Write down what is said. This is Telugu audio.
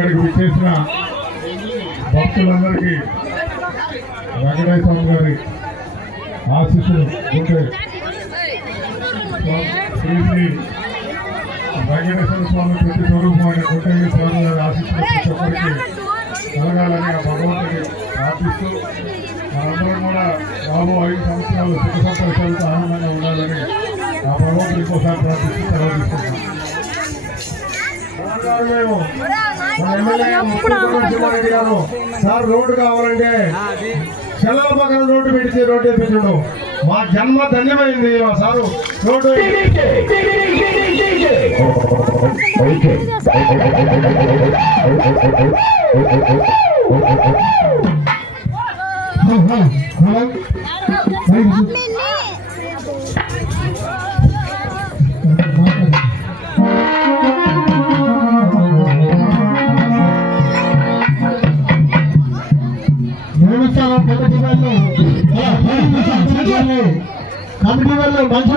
ఇక్కడికి విచ్చేసిన భక్తులందరికీ వెంకటేశ్వర స్వామి గారి ఆశీస్సులు ఉంటే శ్రీ శ్రీ వెంకటేశ్వర స్వామి ప్రతి స్వరూపమైన గుంటయ్య స్వామి గారి ఆశీస్సులు ప్రతి ఒక్కరికి కలగాలని ఆ భగవంతుని ప్రార్థిస్తూ మనందరం కూడా రాబో 5 సంవత్సరాలు సుఖ సంతోషాలతో ఆనందంగా ఉండాలని ఆ భగవంతుని ఇంకోసారి ప్రార్థిస్తూ సెలవు తీసుకుంటాం. సార్ రోడ్డు కావాలంటే చెల్లెల పక్కన రోడ్డు పెడితే రోడ్డు వేపించడం మా జన్మ ధన్యమైంది. మా సారు రోడ్డు కమిటీ వాళ్ళు మంచి